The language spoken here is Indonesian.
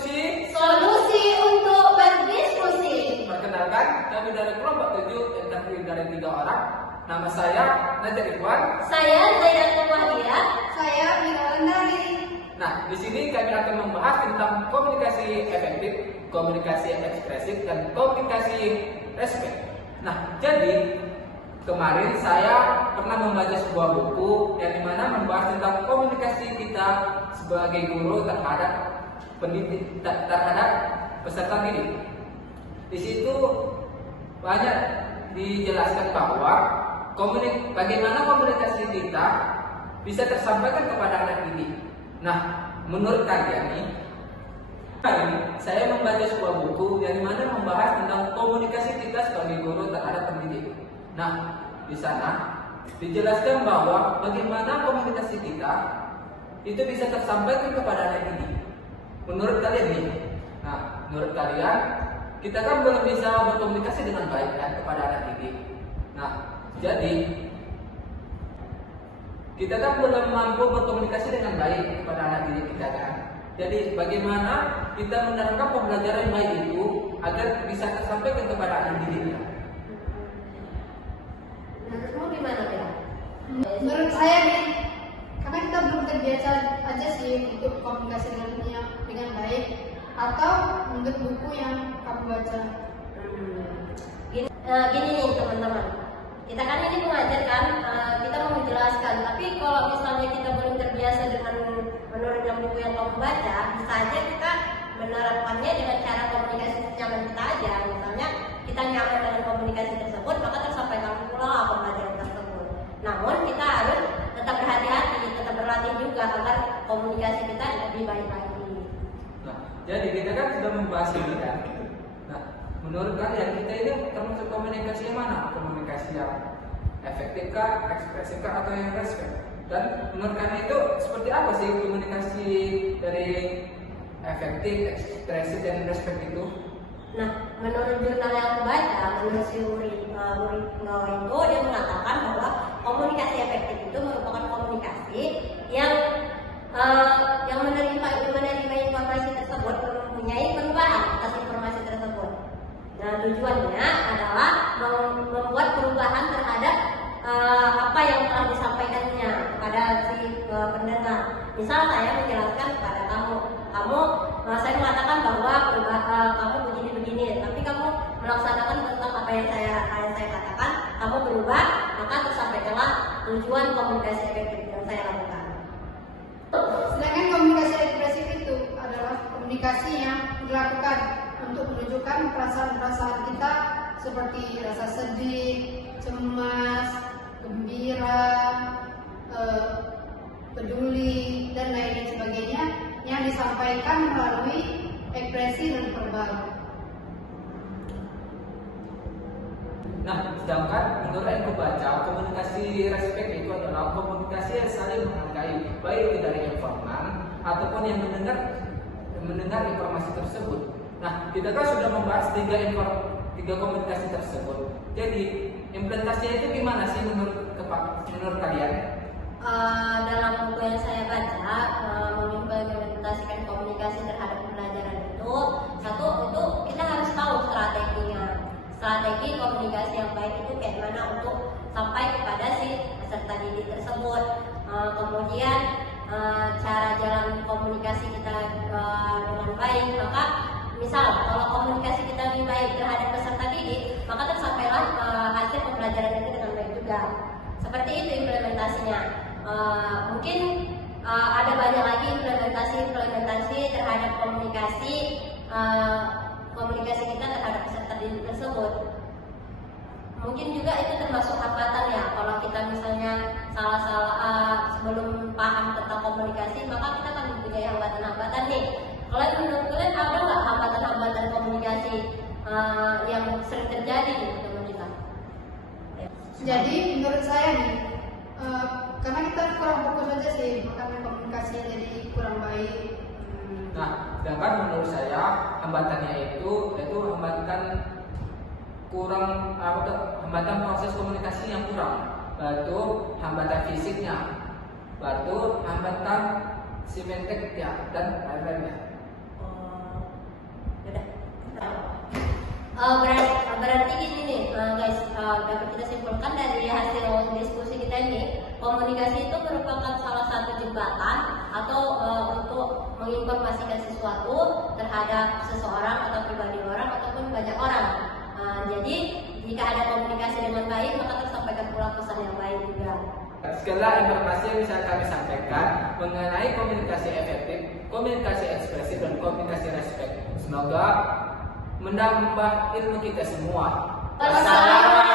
diskusi, solusi untuk berdiskusi. perkenalkan, kami dari kelompok 7 yang terdiri dari 3 orang. Nama saya Najar Ikhwan. Saya Zaidatul Wahdia. Saya Mira Lendari. Nah, di sini kami akan membahas tentang komunikasi efektif, komunikasi ekspresif, dan komunikasi respect. Nah, jadi kemarin saya pernah membaca sebuah buku yang dimana membahas tentang komunikasi kita sebagai guru terhadap pendidik, terhadap peserta didik. Di situ banyak dijelaskan bahwa bagaimana komunikasi kita bisa tersampaikan kepada anak didik. Nah, menurut kalian nih, saya membaca sebuah buku yang dimana membahas tentang komunikasi kita sebagai guru terhadap pendidik. Nah, di sana dijelaskan bahwa bagaimana komunikasi kita itu bisa tersampaikan kepada anak didik. Menurut kalian nih, nah, menurut kalian kita kan belum bisa berkomunikasi dengan baik kan kepada anak didik. Nah, jadi kita kan belum mampu berkomunikasi dengan baik kepada anak didik kita kan. Jadi bagaimana kita menerapkan pembelajaran baik itu agar bisa tersampaikan kepada anak didik? Menurutmu gimana ya? Menurut saya nih, karena kita belum terbiasa aja sih untuk komunikasi dengan baik, atau menurut buku yang kamu baca. Gini nih teman-teman, kita kan ini mengajar kan, kita mau menjelaskan. Tapi kalau misalnya kita belum terbiasa dengan menurut buku yang kamu baca, bisa aja kita menerapkannya dengan cara komunikasi nyaman kita aja. Misalnya kita nyaman dengan komunikasi tersebut, maka tersampaikan pula pembelajaran tersebut. Namun kita harus tetap berhati-hati, tetap berlatih juga agar komunikasi kita lebih baik lagi. Nah, jadi kita kan sudah membahas ini kan. Nah, menurut kalian kita ini termasuk komunikasi yang mana? Komunikasi yang efektif kah, ekspresif kah, atau yang respect? Dan menurut kalian itu seperti apa sih komunikasi dari efektif, ekspresif, dan respect itu? Nah, menurut jurnal yang aku baca, menurut si Urino itu dia mengatakan bahwa komunikasi efektif itu merupakan komunikasi yang menerima informasi tersebut mempunyai perubahan atas informasi tersebut. Nah, tujuannya adalah membuat perubahan terhadap apa yang telah disampaikannya kepada si pendengar. Misal saya menjelaskan kepada kamu, saya mengatakan bahwa kamu begini, tapi kamu melaksanakan tentang apa yang saya katakan, kamu berubah, maka tersampaikanlah tujuan komunikasi efektif yang saya lakukan. Sedangkan komunikasi ekspresif itu adalah komunikasi yang dilakukan untuk menunjukkan perasaan-perasaan kita seperti rasa sedih, cemas, gembira, peduli, dan lain sebagainya yang disampaikan melalui ekspresi dan verbal. Nah, sedangkan menurut yang aku baca, komunikasi respect itu adalah komunikasi yang saling menghargai, baik itu dari yang formal ataupun yang mendengar informasi tersebut. Nah, kita kan sudah membahas tiga komunikasi tersebut. Jadi, implementasinya itu gimana sih menurut kalian? Dalam buku yang saya baca, mengimplementasikan komunikasi terhadap pembelajaran itu, satu itu kita harus tahu strateginya. Strategi komunikasi yang baik itu kayak mana untuk sampai kepada si peserta didik tersebut. Kemudian cara jalan komunikasi kita dengan baik, maka misal kalau komunikasi kita lebih baik terhadap peserta didik, maka tersampailah hasil pembelajaran itu dengan baik juga. Seperti itu implementasinya. Mungkin ada banyak lagi implementasi terhadap komunikasi kita terhadap peserta didik tersebut. Mungkin juga itu termasuk hambatan ya. Kalau kita misalnya salah sebelum paham tentang komunikasi, maka kita akan mempunyai hambatan-hambatan nih. Kalau menurut kalian ada nggak hambatan-hambatan komunikasi yang sering terjadi di teman kita? Jadi menurut saya nih, karena kita kurang fokus aja sih, makanya komunikasinya jadi kurang baik. Nah, sedangkan menurut saya hambatannya itu hambatan proses komunikasi yang kurang, yaitu hambatan fisiknya, yaitu hambatan simetrik ya, dan lain-lainnya. simpulkan dari hasil diskusi kita ini, komunikasi itu merupakan salah satu jembatan atau untuk menginformasikan sesuatu terhadap seseorang atau pribadi orang ataupun banyak orang. Jadi jika ada komunikasi dengan baik maka tersampaikan pula pesan yang baik juga. Segala informasi yang bisa kami sampaikan mengenai komunikasi efektif, komunikasi ekspresif, dan komunikasi respect. Semoga menambah ilmu kita semua. Wassalamualaikum.